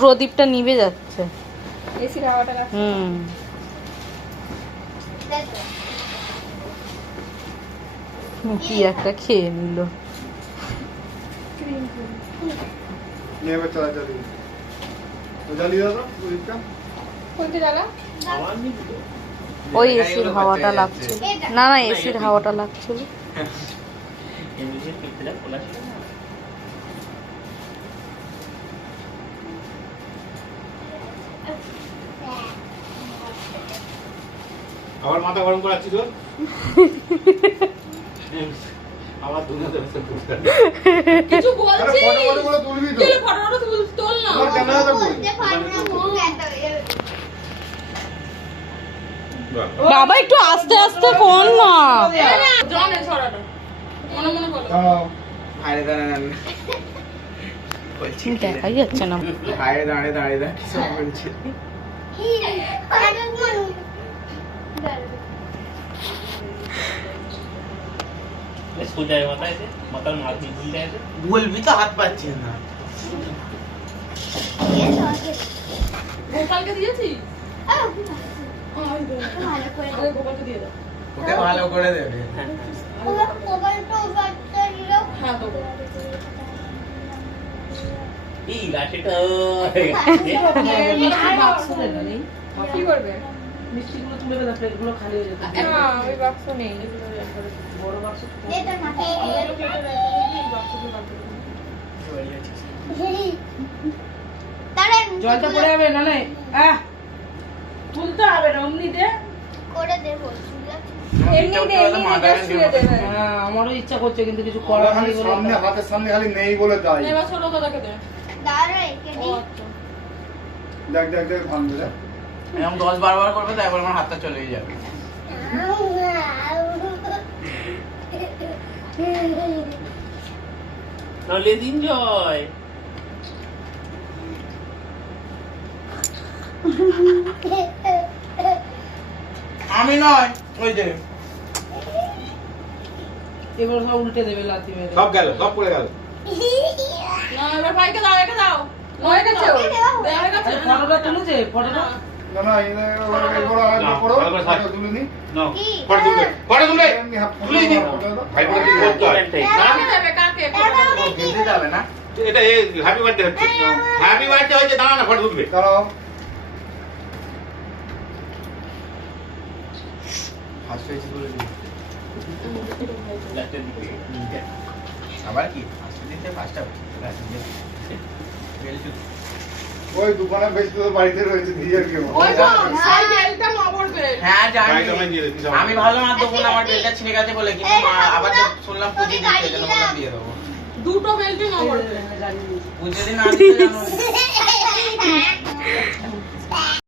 প্রদীপটা নিভে যাচ্ছে। এসির হাওয়াটা লাগছে। কি একটা খেয়ে নিল। ওই এসির হাওয়াটা লাগছিল। না না, এসির হাওয়াটা লাগছিল। আবার মাথা গরম করাচ্ছি তোর। আমার দুনিয়া দেখতে বুঝতে কিছু বলছিস? ফটো তুলবি তো। তুই ফটোটা তোল না। আমার ক্যামেরাটা কই? বাবা একটু আস্তে আস্তে কর না। জানে ছড়াটা। মনে মনে বলো। হায়রে দাঁড়ান দেখাই যাচ্ছে না। হায়রে দাঁড়িয়ে কিছু বলছে। বলবি তো হাত পাচ্ছি না। গোপালকে দিয়েছিস? গোপালকে দিয়ে দাও। ওকে ভালো করে দেবে। হ্যাঁ দেবো। এই লাঠিটা কি করবে? মিষ্টিগুলো তুলে দেবে, প্লেটগুলো খালি হয়ে যেত। না, ওই বাক্স নেই। বড় বাক্স জলটা পড়ে যাবে না নে। তুলতে হবে না, অমনি দে। এমনি নেই, just শুয়ে দেবে। হ্যাঁ, আমারও ইচ্ছা করছে কিন্তু কিছু করার খালি নেই বলে। সামনে হাতের সামনে খালি নেই বলে তাই। এবার ছোট দাদাকে দে। ও আচ্ছা। দেখ ভাঙবে দেখ। এরকম 10-12 বার করবে তারপর আমার হাতটা চলে যাবে। নলে দিন জয় আমি নয়, ওই যে এবার সব উল্টে দেবে লাথি মেরে। সব গেল, সব পড়ে গেল। না, এবার ভাইকে দাও, একে দাও। হয়ে গেছে ওর। হয়ে গেছে। ফটোটা তুলেছে, ফটোটা না এবার আর পড়ো। ফটো তুলে নি। নাও কি? ফটো তুলে এমনি হাত তুলে নি। ভাই বলে কি করতে হয়? কাকে দেবে, কাকে? খেলতে যাবে না। এটা এই হ্যাপি বার্থডে হচ্ছে। হ্যাপি বার্থডে হচ্ছে, দাঁড়াও না, ফটো তুলবে। দাঁড়াও। ফার্স্ট হয়েছে বলে দিই। লাস্টের দিকে আবার কি ফার্স্ট দিতে ফার্স্ট হবে। ওই দোকানে বেশি তো বাড়িতে রয়েছে দিয়ে আর কি হবে। ওই তো, সেই বেলটা নবর বেল। হ্যাঁ ভাই জানি। তোমায় দিয়ে দিচ্ছি। আমি ভাবলাম আর দেবো না, আমার বেলটা ছিঁড়ে গেছে বলে, কিন্তু আবার তো শুনলাম পুজো দিচ্ছে, জন্য বললাম দিয়ে দেবো। দুটো বেলটি নবর বেল। পুজো দিন না দিতে জানো।